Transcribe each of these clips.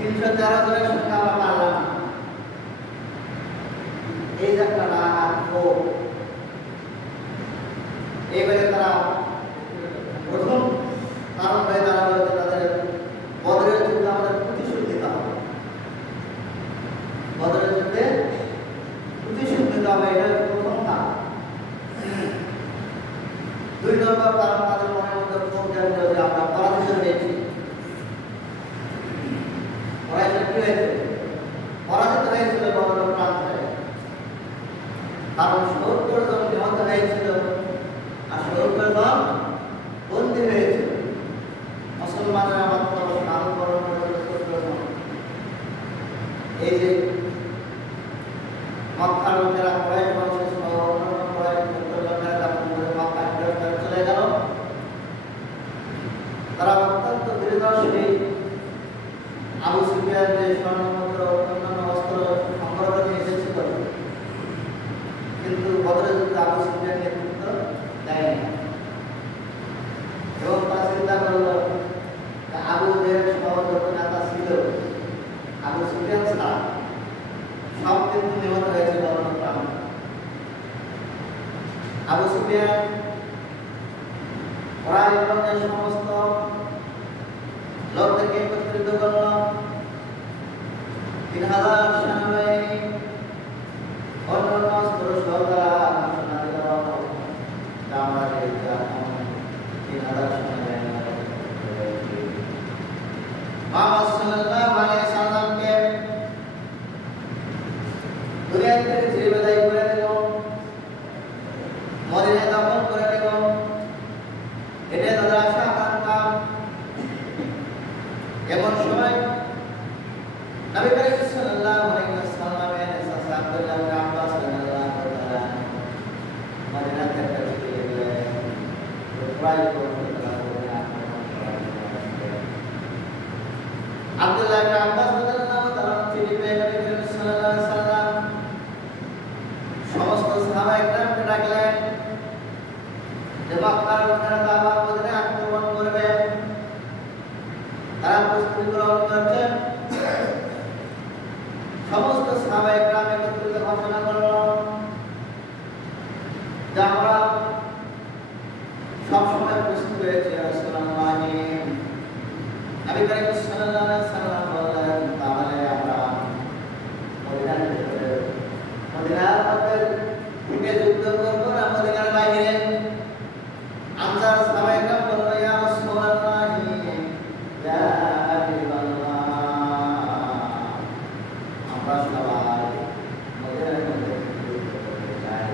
313 জনের সঙ্গে আমরা পারলাম না। এই যে একটা রাগ ক্ষোভ, এবারে তারা প্রথম কারণ হয়ে দাঁড়ালো যে তাদের বদরের যুদ্ধে আমাদের প্রতিশোধ নিতে হবে। বদরের যুদ্ধে প্রতিশোধ নিতে হবে, এটা প্রথম কারণ। 2 নম্বর কারণ, তাদের মনের মধ্যে ক্ষোভ জাগলো যে আমরা পরাজিত হয়েছি। পরাজিত কি হয়েছে? পরাজিত হয়েছিল বদরের প্রান্তে, কারণ 70 জন নিহত হয়েছিল আর 70 জন বন্দী হয়েছিল। মুসলমানরা মাত্র স্নান বরণ করেছিল। এই যে মক্কার লোকেরা কুরাইশ বংশের সহ অন্যান্য কুরাইশ লোকেরা যখন মক্কা ফেরত চলে গেল, তারা অত্যন্ত দৃঢ়দর্শী আবু সুফিয়ান যে স্বর্ণমুদ্রা অন্যান্য অস্ত্র সংগ্রহ করে এসেছিল, কিন্তু বদরের যুদ্ধে আবু সুফিয়ান নেতৃত্ব দেয়নি। এবং তারা চিন্তা করলো আবু জেহেল সহ যত নেতা ছিল, আবু সুফিয়ান ছাড়া সব কিন্তু নিহত হয়েছে বদরের প্রান্তে। আবু সুফিয়ান কুরাইশের সমস্ত লোকদেরকে একত্রিত করল, 3000 সেনাবাহিনী অন্যান্য অস্ত্র সহ তারা ঘোষণা দিল যে আমরা 3000 সেনাবাহিনী মুহাম্মদ সাল্লাল্লাহু আলাইহি সাল্লামকে দুনিয়া থেকে ছেড়ে বিদায় করে দেব, মদিনায় দাফন করে দেব, এটাই তাদের আশা আকাঙ্ক্ষা। এমন সময় নবী করিম সাল্লাল্লাহু আলাইহি ওয়াসাল্লামের চাচা আব্দুল্লাহ ইবনে আব্বাস রাদিয়াল্লাহু তাআলা মদিনা থেকে চলে গেলেন। প্রায় আব্দুল্লাহ ইবনে আব্বাস রাদিয়াল্লাহু তাআলা চিঠি পেয়ে নবী করিম সাল্লাল্লাহু আলাইহি ওয়াসাল্লাম সমস্ত সাহাবায়ে কেরামকে ডাকলেন যে মক্কার লোকেরা তো আবার মদিনায় আক্রমণ করবে, তারা প্রস্তুতি গ্রহণ করছে। সমস্ত সাহাবায়ে কেরাম একত্রিত ঘোষণা করল যে আমরা সবসময় প্রস্তুত রয়েছে। রাসূলুল্লাহ নবী করিম সাল্লাল্লাহু আলাইহি ওয়াসাল্লাম বললেন, তাহলে আমরা মদিনার মধ্যে থেকে যুদ্ধ করব না মদিনার বাইরে? আনসার সাহাবায়ে কেরাম বলল, ইয়া রাসূলুল্লাহ ইয়া হাবিবাল্লাহ, আমরা সবাই মদিনার মধ্যে যুদ্ধ করতে চাই।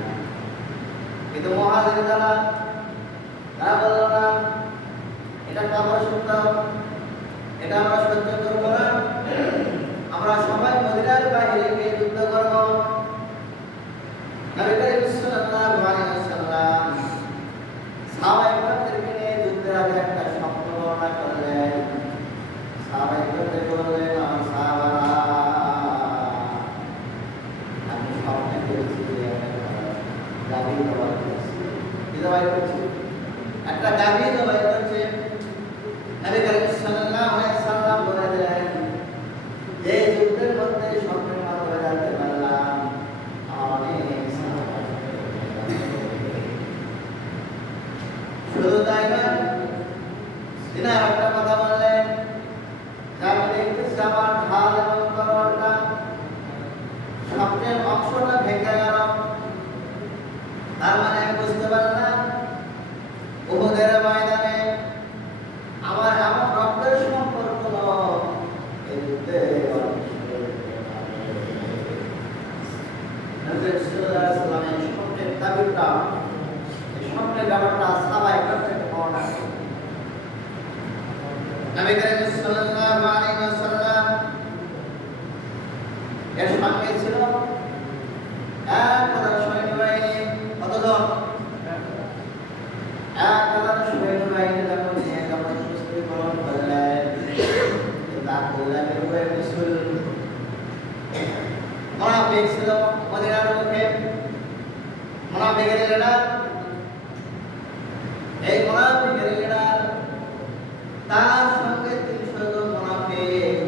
কিন্তু মুহাজির তারা বলল না, এটা কাবার সত্য, এটা আমরা সহ্য করব না, আমরা সবাই মদিনার বাইরে গিয়ে যুদ্ধ করব। নবী করিম সাল্লাল্লাহু আলাইহি ওয়াসাল্লাম সাহাবায়ে কেরামদেরকে নিয়ে যুদ্ধের আগে একটা স্বপ্ন বর্ণনা করলেন। সাহাবায়ে কেরামদেরকে বললেন, আমার সাহাবারা, আমি স্বপ্নে দেখেছি গাভী জবাই করছি। কি জবাই করছি? একটা গাভী জবাই করছে। নবী করিম সাল্লাল্লাহু আলাইহি ওয়াসাল্লাম বলে দিলেন, এই যুদ্ধের মধ্যে স্বপ্নের মাধ্যমে জানতে পারলাম আমার অনেক সাহাবা। শুধু তাই নয়, তিনি একটা কথা বললেন, আমি দেখতেছি আমার ঢাল এবং তরবারটা স্বপ্নের অংশটা ভেঙে গেল। তার মানে আমি বুঝতে পারলাম উহুদের ময়দানে আমার এমন রক্তের সম্পর্ক এই যুদ্ধে স্বপ্নের দাবিটা, এই স্বপ্নের ব্যাপারটা সাহাবায়ে কেরাম থেকে বর্ণনা করেন। নবী করিম সাল্লাল্লাহু আলাইহি ওয়াসাল্লাম এর সঙ্গে ছিল 1000 সৈন্যবাহিনী। কতজন? 1000 সৈন্যবাহিনী যখন নিয়ে প্রস্তুতি গ্রহণ করলেন, আব্দুল্লাহ ইবনে রাসূল মুনাফিক ছিল মদিনার মুখে, মুনাফিকের লিডার। এই মুনাফিকের লিডার তার সঙ্গে 300 জন মুনাফিক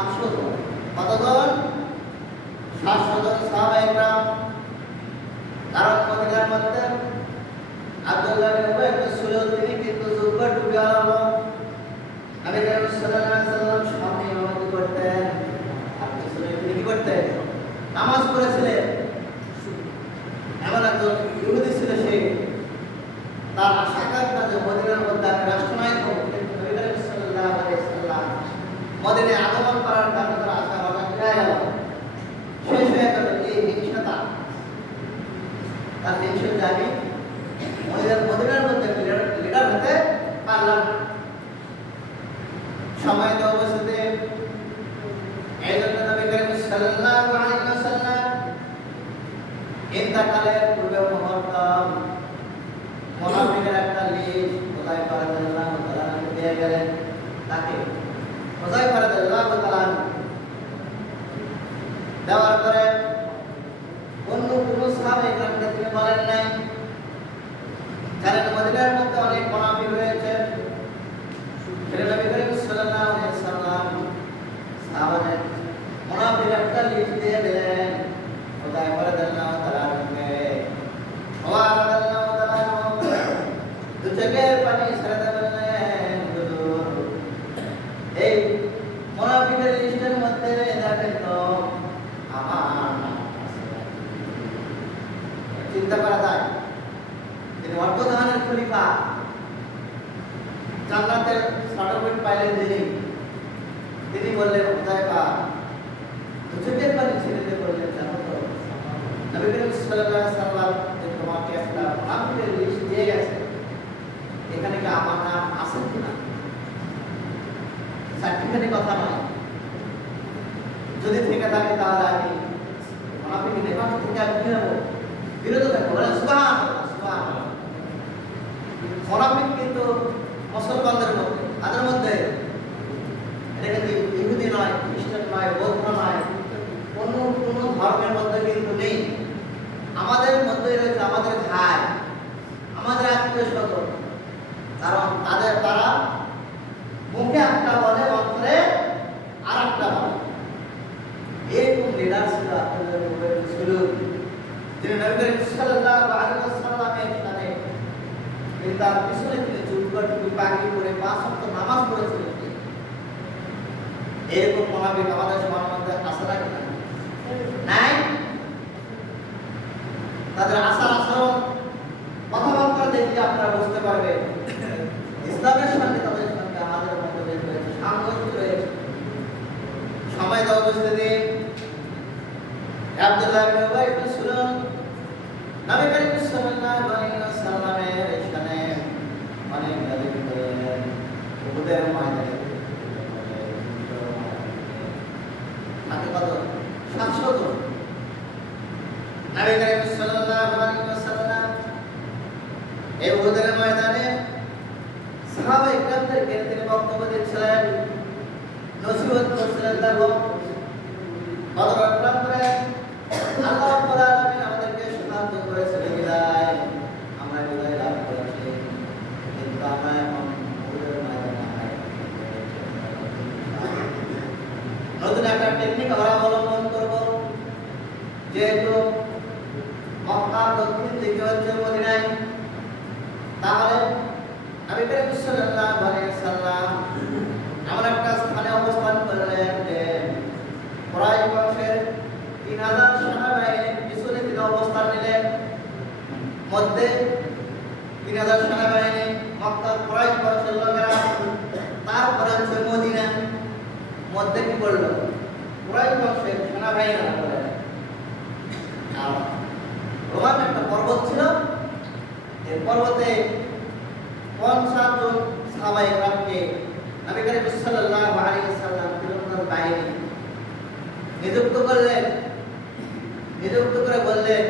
700 জন। কতজন? 700 জন সাহাবায়ে কেরাম। কারণ মদিনার মধ্যে আব্দুল্লাহ বিন উবাই ইবনে সুলুল তিনি কিন্তু জুব্বা টুপি আলানো নবী করিম সাল্লাল্লাহু আলাইহি ওয়াসাল্লাম সামনে ইমামতি করতেন। আর পিছনে তিনি কি করতেন? নামাজ পড়েছিলেন। এমন একজন ইহুদি ছিল সে, তার আশা আকাঙ্ক্ষা যে মদিনার মধ্যে আমি রাষ্ট্রনায়ক হব, কিন্তু নবী করিম সাল্লাল্লাহু আলাইহি ওয়াসাল্লাম মদিনায় আগমন করার কারণে তার আশা হঠাৎ হয়ে গেল, শেষ হয়ে গেল। এই হিংসাটা তার হিংসা যে আমি মদিনার মধ্যে লিডার হতে পারলাম না। সময় তো অবস্থাতে এই জন্য নবী করিম সাল্লাল্লাহু আলাইহি ওয়াসাল্লাম ইন্তেকালের পূর্বে মুহূর্তম মুনাফিকের একটা লিস্ট হুযায়ফা রাদিয়াল্লাহু তাআলা দিয়ে গেলেন। তাকে হুযায়ফা রাদিয়াল্লাহু তাআলা দেওয়ার পরে অন্য কোনো সাহাবায়ে কেরামকে তিনি বলেন নাই, কারণ মদিনার মধ্যে অনেক মুনাফিক রয়েছে। নবী করিম সাল্লাল্লাহু আলাইহি ওয়াসাল্লাম সাহাবাদের মুনাফিকের একটা লিস্ট দিয়ে দিলেন হুযায়ফা রাদিয়াল্লাহু তাআলাকে। ওমর রাদিয়াল্লাহু তাআলা দু চোখের পানি ছেড়ে বললেন, হুজুর এই মুনাফিকের লিস্টের মধ্যে দেখেন তো আমার নাম আছে। চিন্তা করা যায়, তিনি অর্থধানের খলিফা, জান্নাতের সার্টিফিকেট পাইলেন তিনি বললেন হুযায়ফা চোখের পানি ছেড়ে দিয়ে বললেন, জানো তো নবী করিম সাল্লাল্লাহু আলাইহি ওয়াসাল্লাম যে তোমাকে একটা মুনাফিকের লিস্ট দিয়ে গেছে, এখানে কি আমার নাম আছে কিনা? সার্টিফিকেটে কথা নয়, যদি থেকে থাকে তাহলে আমি মুনাফিকের নেফাক থেকে আমি কি হবো? বিরত থাকবো। বলেন সুবহানাল্লাহ, সুবহানাল্লাহ। মুনাফিক কিন্তু মুসলমানদের মধ্যে, তাদের মধ্যে এটা কিন্তু ইহুদি নয়, খ্রিস্টান নয়, বৌদ্ধ নয়, অন্য কোনো ধর্মের মধ্যে কিন্তু নেই। আমাদের মধ্যে রয়েছে আমাদের ভাই, আমাদের আত্মীয় স্বজন। কারণ তারা মুখে একটা বলে, অন্তরে আর একটা বলে। এরকম লিডার ছিল আব্দুল্লাহ বিন উবাই ইবনে সুলুল, যিনি নবী করিম সাল্লাল্লাহু আলাইহি ওয়াসাল্লামের সাথে তার পিছনে তিনি জুব্বা টুপি পাগড়ি পরে 5 ওয়াক্ত নামাজ পড়েছিলেন। এরকম মুনাফিক আমাদের সমাজের মধ্যে আছে না কিনা? নাই। তাদের আচার আচরণ, কথাবার্তা দেখে আপনারা বুঝতে পারবেন ইসলামের সঙ্গে তাদের সঙ্গে আমাদের মধ্যে রয়েছে সাংঘর্ষিক রয়েছে। সময় দেওয়া অবস্থাতে আব্দুল্লাহ বিন উবাই ইবনে সুলুল নবী করিম সাল্লাল্লাহু আলাইহি ওয়াসাল্লামের সামনে অনেক দাবি করেন, উহুদের ময়দানে তাকে কত 700 জন। নবী করিম সাল্লাল্লাহু আলাইহি ওয়াসাল্লাম এই উহুদের ময়দানে সাহাবায়ে কেরামদেরকে তিনি বক্তব্য দিচ্ছিলেন, নসিহত করছিলেন। দেখো বদর প্রান্তরে আল্লাহ রাব্বুল আলামিন আমাদেরকে সিদ্ধান্ত করেছেন বিদায়, আমরা বিদায় লাভ করেছি, কিন্তু আমরা এখন উহুদের ময়দানে নতুন একটা টেকনিক আমরা অবলম্বন করব। যেহেতু মক্কা দক্ষিণ দিকে হচ্ছে মদিনায়, তাহলে নবী করিম সাল্লাল্লাহু আলাইহি ওয়াসাল্লাম এমন একটা স্থানে অবস্থান করলেন যে কুরাইশ বংশের 3000 সেনাবাহিনীর পিছনে তিনি অবস্থান নিলেন। মধ্যে 3000 সেনাবাহিনী মক্কা কুরাইশ বংশের লোকেরা, তারপরে হচ্ছে মদিনা, মধ্যে কি করলো? কুরাইশ বংশের সেনাবাহিনীরা বলেন। আর রোমান একটা পর্বত ছিল, এই পর্বতে 50 জন সাহাবায়ে কেরামকে নবী করিম সাল্লাল্লাহু আলাইহি ওয়াসাল্লাম তীরন্দাজ বাহিনী নিযুক্ত করলেন। নিযুক্ত করে বললেন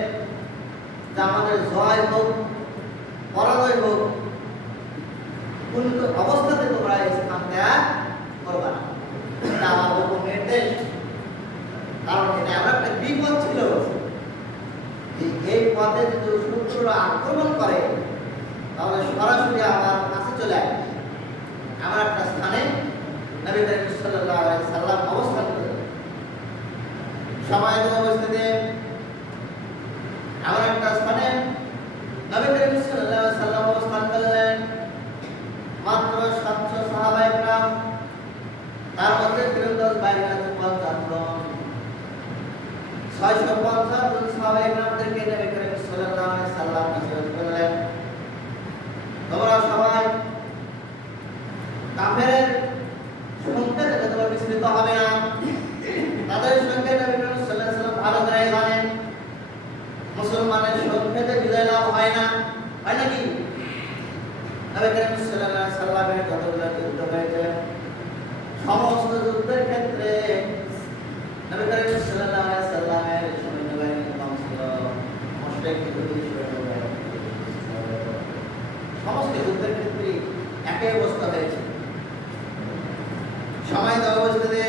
যে আমাদের জয় হোক পরাজয় হোক, কোন অবস্থাতে তোমরা এই স্থান ত্যাগ করবে না, এটা আমার হুকুম নির্দেশ। কারণ এটা এমন একটা বিপদ ছিল, এই পথে যদি শত্রুরা আক্রমণ করে তাহলে সরাসরি আমার কাছে চলে আসবে। এমন একটা স্থানে নবী করিম সাল্লাল্লাহু আলাইহি ওয়াসাল্লাম অবস্থান সমাহিত অবস্থাতে এমন একটা স্থানে নবী করিম সাল্লাল্লাহু আলাইহি ওয়াসাল্লাম অবস্থান করলেন। মাত্র 700 সাহাবায়ে কেরাম, তার মধ্যে তীরন্দাজ বাইরে আছে 50 জন। 650 জন সাহাবায়ে কেরামদেরকে নবী করিম সাল্লাল্লাহু আলাইহি ওয়াসাল্লাম নসিহত করলেন, তোমরা সবাই কাফেরের সংখ্যা থেকে তোমরা বিস্মিত হবে না। তাদের সংখ্যা নবী করিম সাল্লাল্লাহু আলাইহি ওয়াসাল্লাম ভালো করে জানেন। মুসলমানের সংখ্যাতে বিজয় লাভ হয় না, হয় নাকি? নবী করিম সাল্লাল্লাহু আলাইহি ওয়াসাল্লামের কতগুলো যুদ্ধ হয়েছে, সমস্ত যুদ্ধের ক্ষেত্রে নবী করিম সাল্লাল্লাহু আলাইহি ওয়াসাল্লামের সৈন্যবাহিনীর নাম ছিল মুশরিক ইহুদি সৈন্যবাহিনী। সমস্ত যুদ্ধের ক্ষেত্রে একই অবস্থা হয়েছে। সময় দেওয়া অবস্থাতে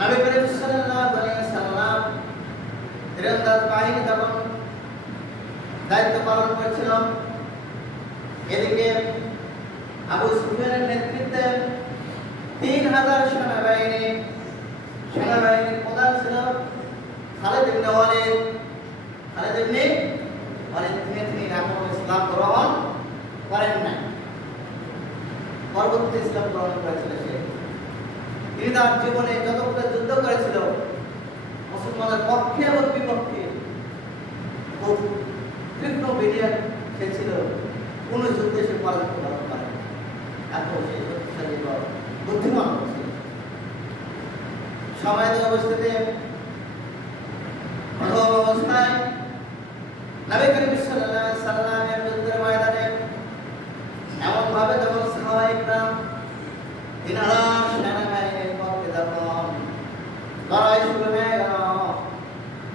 নবী করিম সাল্লাল্লাহু আলাইহি ওয়াসাল্লাম তীরন্দাজ বাহিনী তখন দায়িত্ব পালন করেছিল। এদিকে আবু সুফিয়ানের নেতৃত্বে 3000 সেনাবাহিনীর প্রধান ছিল খালিদ ইবনে ওয়ালিদ। খালিদ ইবনে ওয়ালিদ তিনি এখনো ইসলাম গ্রহণ করেন নাই, পরবর্তীতে ইসলাম গ্রহণ করেছিল সে। তিনি তার জীবনে যতগুলো যুদ্ধ করেছিল মুসলমানদের পক্ষে এবং বিপক্ষে, খুব তীক্ষ্ণ বিরিয়ান সে ছিল। কোন যুদ্ধে সে পরাজিত হতে পারে, এত সে শক্তিশালী বুদ্ধিমান ছিল। সময় অবস্থাতে প্রথম অবস্থায় নবী করিম সাল্লাল্লাহু আলাইহি ওয়াসাল্লামের যুদ্ধের ময়দানে এমন ভাবে যখন সাহাবায়ে কেরাম 3000 সেনাবাহিনীর পক্ষে যখন লড়াই শুরু হয়ে গেল,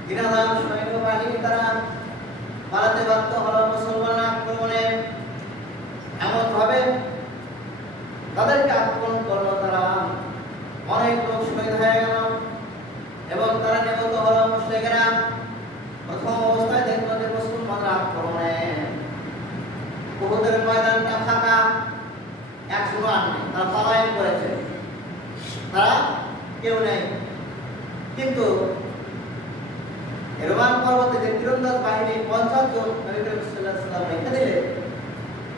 3000 সৈন্যবাহিনী তারা পালাতে বাধ্য হলো মুসলমান আক্রমণে। এমন ভাবে তাদেরকে আক্রমণ করলো, তারা অনেক লোক শহীদ হয়ে গেল এবং তারা নিহত হলো মুশরিকরা। প্রথম অবস্থায় দেখলো যে মুসলমানরা আক্রমণে উহুদের ময়দানটা ফাঁকা, 108 নেই, তারা পলায়ন করেছে, তারা কেউ নেই। কিন্তু রোমান পর্বতে যে তীরন্দাজ বাহিনী 50 জন নবী করিম সাল্লাল্লাহু আলাইহি ওয়াসাল্লাম রেখে দিলে,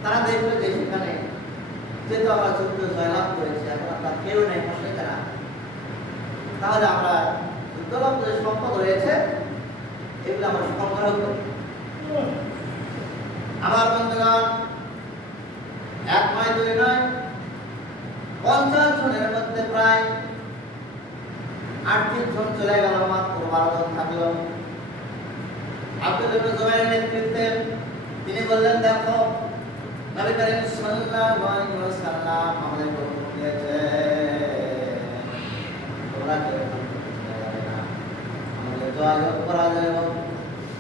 তারা দেখলো যে সেখানে যেহেতু আমরা যুদ্ধ জয়লাভ করেছি, এখন আমরা কেউ নেই মুশরিকরা, তাহলে আমরা যুদ্ধলাভ যে সম্পদ রয়েছে এগুলো আমরা সংগ্রহ করি। আমার বন্ধুগণ, 1 নয় 2 নয় 50 জনের মধ্যে প্রায় 38 জন চলে গেল, মাত্র 12 জন থাকলো। আব্দুল্লাহ ইবনে জুবাইরের নেতৃত্বে তিনি বললেন, দেখো নবী করিম সাল্লাল্লাহু আলাইহি ওয়াসাল্লাম আমাদের হুকুম দিয়েছে, তোমরা কেউ যাবে না, আমাদের জয় হোক পরাজয় হোক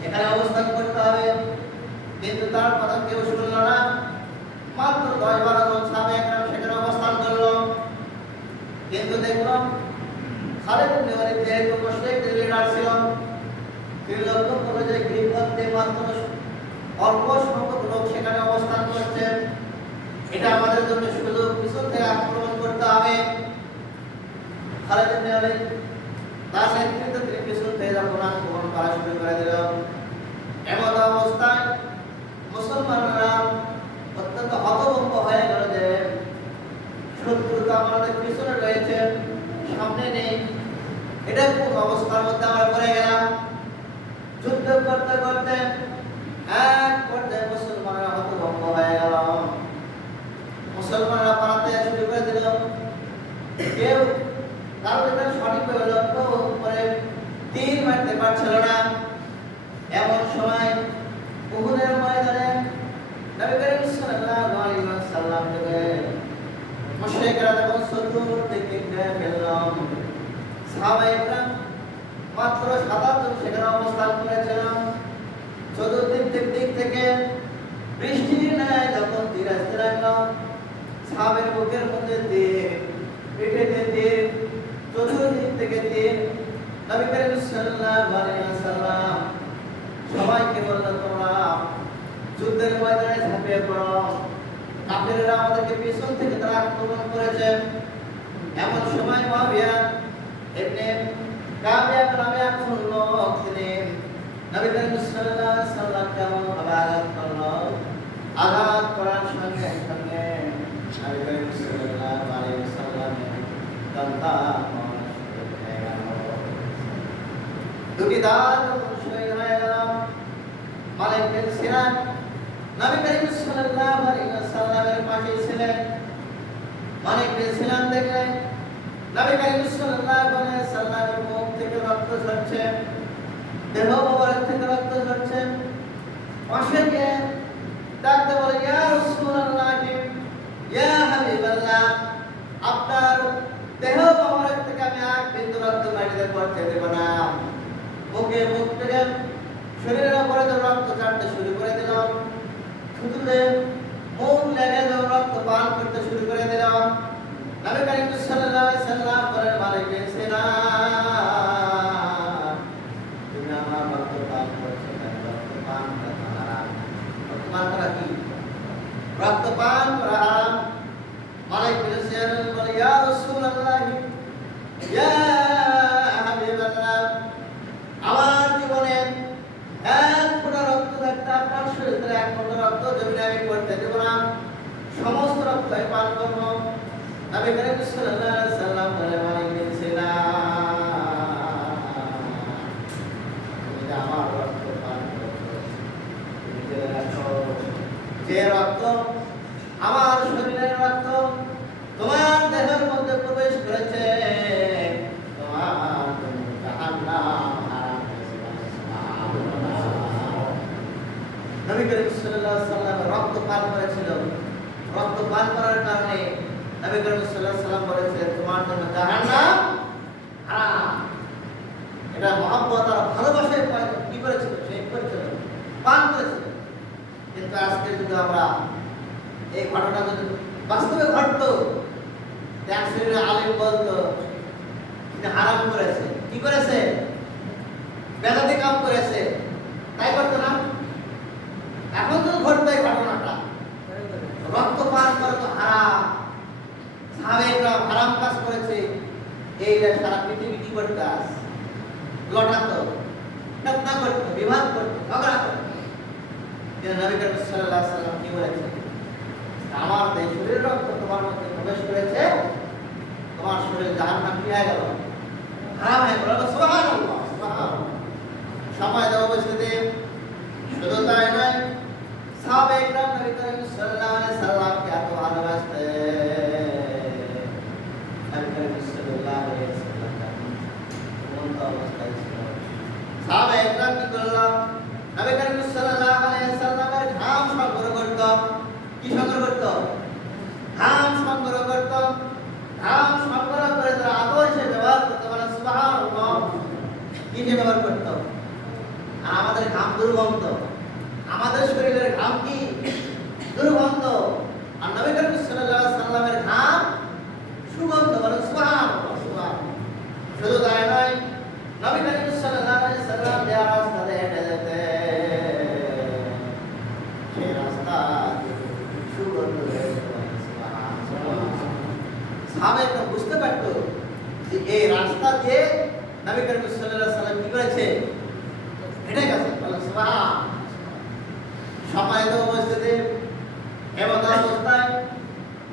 এখানে অবস্থান করতে হবে। কিন্তু তার কথা কেউ শুনল না। মাত্র 10-12 জন সাহাবায়ে কেরাম সেখানে অবস্থান করলো। কিন্তু দেখলো খালিদ ইবনে ওয়ালিদ যেহেতু মুশরিকদের লিডার ছিল, তিনি লক্ষ্য করলো যে গৃহবন্দী মাত্র অল্প সংখ্যক লোক সেখানে অবস্থান করছে, এটা আমাদের জন্য সুযোগ, পিছন থেকে আক্রমণ করতে হবে। খালিদ ইবনে ওয়ালিদ তার নেতৃত্বে তিনি পিছন থেকে যখন আক্রমণ করা শুরু করে দিল, এমন অবস্থায় মুসলমানরা অত্যন্ত হতভম্ব হয়ে গেল যে শত্রু তো আমাদের পিছনে রয়েছে, সামনে নেই, এটা কোন অবস্থার মধ্যে আমরা পড়ে গেলাম। যুদ্ধ করতে করতে এক পর্যায়ে মুসলমানরা হতভম্ব হয়ে গেল, মুসলমানরা পালাতে শুরু করে দিল। কেউ কারো সঠিকভাবে লক্ষ্য করে তীর মারতে পারছিল না। এমন সময় উহুদের ময়দানে নবী করিম সাল্লাল্লাহু আলাইহি ওয়াসাল্লাম থেকে মুশরিকরা যখন চতুর্দিকে ঘিরে ফেলল, সাহাবায়ে কেরাম মাত্র 7 জন সেখানে অবস্থান করেছিলেন। চতুর্দিক থেকে বৃষ্টির ন্যায় যখন তীর আসতে লাগলো, সাহাবের বুকের মধ্যে তীর, পিঠেতে তীর, চতুর্দিক থেকে তীর। নবী করিম সাল্লাল্লাহু আলাইহি ওয়াসাল্লাম সবাইকে বললেন, তোমরা যুদ্ধের ময়দানে ঝাঁপিয়ে পড়ো, কাফেররা আমাদেরকে পিছন থেকে তারা আক্রমণ করেছে। এমন সময় মুআবিয়া ইবনে কাবিয়া নবী করিম সাল্লাল্লাহু আলাইহি সাল্লাম কেমন ভাবে আঘাত করলো, আঘাত করার সঙ্গে সঙ্গে নবী করিম সাল্লাল্লাহু আলাইহি সাল্লামের দন্তা দুটি দাঁত শহীদ হয়ে গেল। মালিক বিন সিনান নবী করিম সাল্লাল্লাহু আলাইহি সাল্লামের পাশে ছিলেন। মালিক বিন সিনান দেখলেন নবী করিম সাল্লাল্লাহু আলাইহি সাল্লামের মুখ থেকে রক্ত ঝরছে, দেহ মোবারক থেকে রক্ত ঝরছে। পাশে গিয়ে ডাকতে বলে, ইয়া রাসূলুল্লাহ, ইয়া হাবিবাল্লাহ, আপনার দেহ মোবারক থেকে আমি এক বিন্দু রক্ত মাটিতে পড়তে দেব না। মুখে মুখ থেকে শরীরের উপরে রক্ত ঝরতে শুরু করে দিল। থুতুতে মুখ লেগে রক্ত পান করতে শুরু করে দিল। নবী করিম সাল্লাল্লাহু আলাইহি সাল্লাম বলেন, মালিক বিন সিনান, তুমি আমার রক্ত পান করছো কেন? রক্ত পান করা হারাম। রক্ত পান করা কি? রক্ত পান করা হারাম। মালিক বিন সিনান বলে, ইয়া রাসূলুল্লাহ, ইয়া হাবিবাল্লাহ, আমার জীবনে এক ফোঁটা রক্ত থাকতে আপনার শরীরে এক ফোঁটা রক্ত জমিনে আমি পড়তে দেব না, সমস্ত রক্ত আমি পান করবো। নবী করিম সাল্লাল্লাহু আলাইহি সাল্লাম বলে, মালিক বিন সিনান, তুমি যে আমার রক্ত পান করছো, তুমি জেনে রাখো, যে রক্ত আমার শরীরের রক্ত তোমার দেহের মধ্যে প্রবেশ করেছে, তোমার জন্য জাহান্নাম হারাম হয়েছে। নবী করিম সাল্লাল্লাহু আলাইহি সাল্লাম রক্ত পান করেছিল। রক্ত পান করার কারণে নবী করিম সাল্লাল্লাহু আলাইহি সাল্লাম বলেছিলেন, তোমার জন্য জাহান্নাম হারাম। এটা মহব্বত আর ভালোবাসায় কি করেছিল? সে করেছিল, পান করেছিল। কিন্তু আজকে যদি আমরা এই ঘটনা যদি বাস্তবে ঘটতো, এক শ্রেণীর আলেম বলতো তিনি হারাম করেছে। কি করেছে? বেদাতি কাম করেছে। তাই করতো না? এখন তো ঘটতো এই ঘটনাটা। রক্ত পান করা তো হারাম, সাহাবায়ে হারাম কাজ করেছে। এইটা সারা পৃথিবী কি করতো? কাজ লটাতো, ফিতনা করতো, বিবাদ করতো, ঝগড়া করতো। কিন্তু নবী করিম সাল্লাল্লাহু আলাইহি সাল্লাম কি বলেছেন? আমার দেহ শরীরের রক্ত তোমার মধ্যে প্রবেশ করেছে, তোমার শরীর জাহান্নাম কি হয়ে গেল? হারাম হয়ে গেল। সুবহানাল্লাহ, সুবহানাল্লাহ। সময় দেওয়া উপস্থিতি শুধু তাই নয়, সাহাবায়ে কেরাম নবী করিম সাল্লাল্লাহু আলাইহি সাল্লামকে এত ভালোবাসতেন। নবী করিম সাল্লাল্লাহু আলাইহি সাল্লাম কোন অবস্থায় ছিল? সাহাবায়ে কেরাম কি করলো? নবী করিম সাল্লাল্লাহু আলাইহি সাল্লামের ঘাম সংগ্রহ করত। কি সংগ্রহ করত? ঘাম সংগ্রহ করত। ঘাম সংগ্রহ করে তারা আদর হিসেবে ব্যবহার করতে পারে। সুবহানাল্লাহ। কি ব্যবহার করত? আর আমাদের ঘাম দুর্গন্ধ, আমাদের শরীরের ঘাম কি দুর্গন্ধ, আর নবী করিম সাল্লাল্লাহু আলাইহি সাল্লামের ঘাম সুগন্ধ। বলে সুবহানাল্লাহ, সুবহানাল্লাহ। শুধু তাই নয়, নবী করিম সাল্লাল্লাহু আলাইহি সাল্লাম যে রাস্তা দিয়ে হেঁটে যেতেন, সেই রাস্তা সুগন্ধ বের হতো। সুবহানাল্লাহ। সাহাবায়ে বুঝতে পারত যে এই রাস্তা দিয়ে নবী করিম সাল্লাল্লাহু আলাইহি সাল্লাম কি করেছে? হেঁটে গেছে। বলে সুবহানাল্লাহ। সময় তো উপস্থিতি এমন অবস্থায়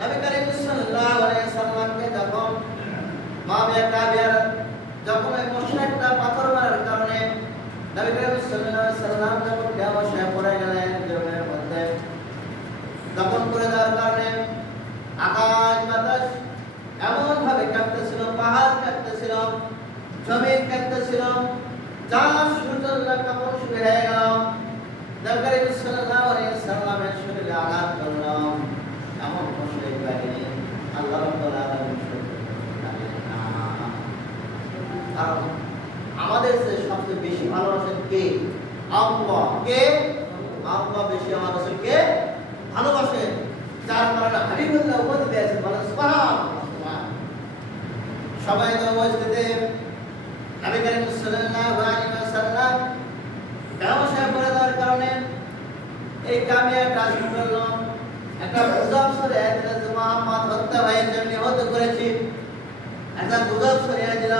নবী করিম সাল্লাল্লাহু আলাইহি সাল্লামকে যখন মাবিয়া কাবিয়ার যখন এই মুশরিকটা পাথর মারার কারণে নবী করিম সাল্লাল্লাহু আলাইহি সাল্লাম যখন বেহুশ পড়ে গেলেন জমির মধ্যে, তখন করে দেওয়ার কারণে আকাশ বাতাস এমন ভাবে কাঁপতেছিল, পাহাড় কাঁপতেছিল, জমিন কাঁপতেছিল, চাঁদ সূর্য কাঁপন শুরু হয়ে গেল। নবী করিম সাল্লাল্লাহু আলাইহি সাল্লামের শরীরে আঘাত করল। এমন মুশরিক বাহিনী আল্লাহ রাব্বুল আলামিন কারণ আমাদের যে সবচেয়ে বেশি ভালোবাসেন কে? আল্লাহ। কে? আল্লাহ বেশি আমাদের কে ভালোবাসেন, যার কারণে হাবিবুল্লাহ উম্মত দিয়েছেন। বলেন সুবহানাল্লাহ। সবাই তো উপস্থিতি নবী করিম সাল্লাল্লাহু আলাইহি ওয়াসাল্লাম ব্যবসা করে দেওয়ার কারণে এই কামিয়া কাজ করলো। একটা গুজব ছড়িয়ে দিল যে মুহাম্মদ হত্যা হয়েছে, নিহত করেছি। একটা গুজব ছড়িয়ে দিল।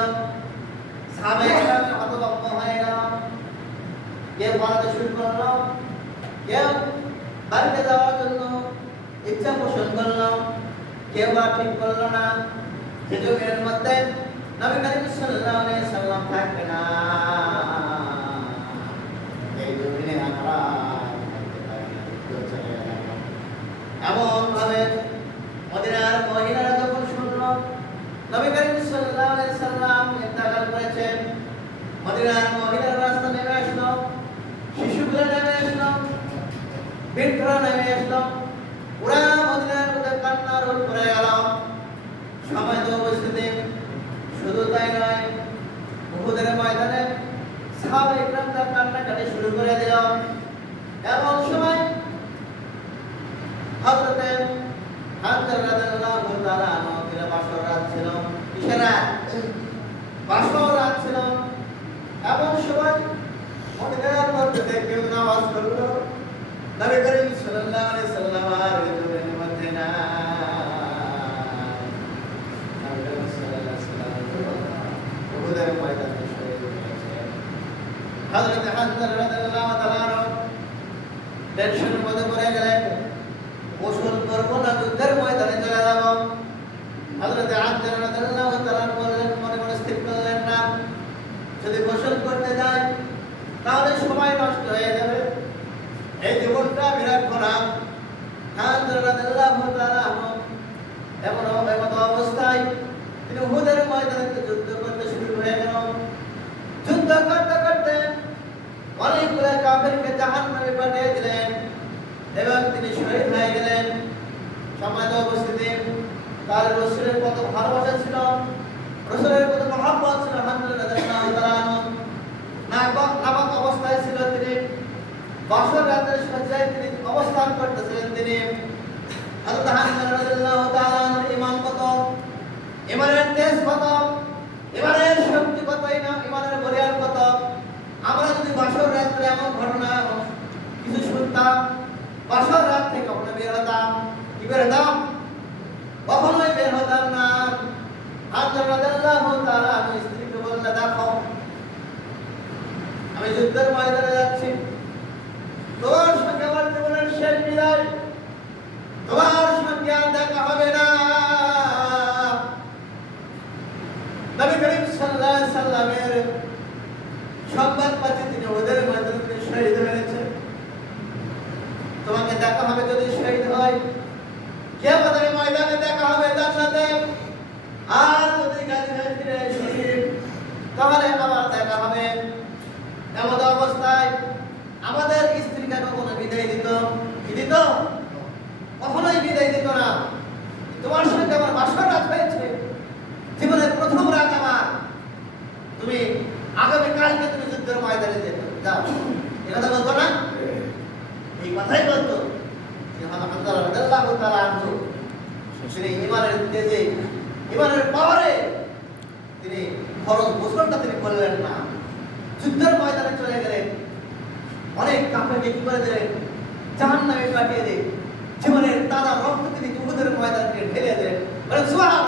সাহাবায়ে কেরাম হতভম্ব হয়ে গেল। কেউ পালাতে শুরু করলো, কেউ বাড়িতে যাওয়ার জন্য ইচ্ছা পোষণ করলো, কেউ বা ঠিক করলো না যে যুগের মধ্যে নবী করিম সাল্লাল্লাহু আলাইহি সাল্লাম থাকবে না, এই যুগে আমরা থাকতে পারি না। এমন ভাবে মদিনার মহিলারা যখন শুনলো নবী করিম সাল্লাল্লাহু আলাইহি সাল্লাম ইন্তেকাল করেছেন, মদিনার মহিলারা রাস্তা নেমে আসলো, শিশুগুলো নেমে আসলো, বৃদ্ধরা নেমে আসলো, পুরা মদিনার মধ্যে কান্নার রোল পড়ে গেল। সময় তো উপস্থিতি, শুধু তাই নয়, উহুদের ময়দানে সাহাবায়ে কিরামরা কান্নাকাটি শুরু করে দিল। এমন সময় হযরতে হামজা রাদিয়াল্লাহু তাআলা আনহু বাসর রাত ছিল, কিসের রাত? বাসর রাত ছিল। এমন সময় মদিনার মধ্যে কেউ নামাজ পড়লো, নবী করিম সাল্লাল্লাহু আলাইহি সাল্লাম আর যুগের মধ্যে না। নবী করিম সাল্লাল্লাহু আলাইহি সাল্লাম উহুদের ময়দানে শহীদ হয়েছেন। হযরতে হামজা রাদিয়াল্লাহু তাআলা টেনশনের মধ্যে পড়ে গেলেন, গোসল করবো না যুদ্ধের ময়দানে চলে যাব। হযরতে হামজা রাদিয়াল্লাহু তাআলা বললেন, মনে মনে স্থির করলেন না, যদি গোসল করতে যাই তাহলে সময় নষ্ট হয়ে যাবে, এই জীবনটা আমি রাখবো না। হামজা রাদিয়াল্লাহু তাআলা এমন অবস্থায় তিনি উহুদের ময়দানে যুদ্ধ করতে শুরু হয়ে গেল। যুদ্ধ করতে করতে অনেকগুলো কাফেরকে জাহান্নামে পাঠিয়ে দিলেন এবং তিনি শহীদ হয়ে গেলেন। সমাজে উপস্থিতি, তার রাসূলের কত ভালোবাসা ছিল, রাসূলের কত মহব্বত ছিল। হামজা রাদিয়াল্লাহু তাআলা নাবাক অবস্থায় ছিল তিনি, বাসর রাতের শয্যায় তিনি অবস্থান করতেছিলেন। তিনি হযরত হামজা রাদিয়াল্লাহু তাআলা ঈমান কত, ঈমানের তেজ কত, ঈমানের শক্তি কত, ঈমানের বলিয়ান কত। আমরা যদি বাসর রাতে এমন ঘটনা কিছু শুনতাম, বাসর রাত থেকে কখনো বের হতাম? কি বের হতাম? কখনোই বের হতাম না। হামজা রাদিয়াল্লাহু তাআলা স্ত্রীকে বললেন, দেখো আমি যুদ্ধের ময়দানে যাচ্ছি, তোমার সঙ্গে আমার জীবনের শেষ বিদায়, তোমার সঙ্গে আর দেখা হবে না। নবী করিম সাল্লাল্লাহু আলাইহি সাল্লামের সংবাদ পাচ্ছি তিনি ওদের ময়দানে তিনি শহীদ হয়েছে। তোমাকে দেখা হবে যদি শহীদ হয়, কিয়ামতের ময়দানে দেখা হবে জান্নাতে। আর যদি গাজী হয়ে ফিরে আসি তাহলে আবার দেখা হবে। এমন অবস্থায় আমাদের স্ত্রীকে কখনো বিদায় দিত? কি দিত? কখনোই বিদায় দিত না। তোমার সঙ্গে আমার বাসর রাত হয়েছে, জীবনের প্রথম রাত আমার, তুমি আগামী কালকে তুমি যুদ্ধের ময়দানে যেতে যাও, এ কথা বলতো না? এই কথাই বলতো। হামজা রাদিয়াল্লাহু তাআলা আনহু তিনি ঈমানের তেজে, ঈমানের পাওয়ারে তিনি ফরজ গোসলটা তিনি করলেন না, যুদ্ধের ময়দানে চলে গেলেন। অনেক কাফেরকে কি করে দিলেন? জাহান্নামে পাঠিয়ে দিলেন। জীবনের তাজা রক্ত তিনি উহুদের ময়দানে ঢেলে দিলেন। বলেন সুবহানাল্লাহ।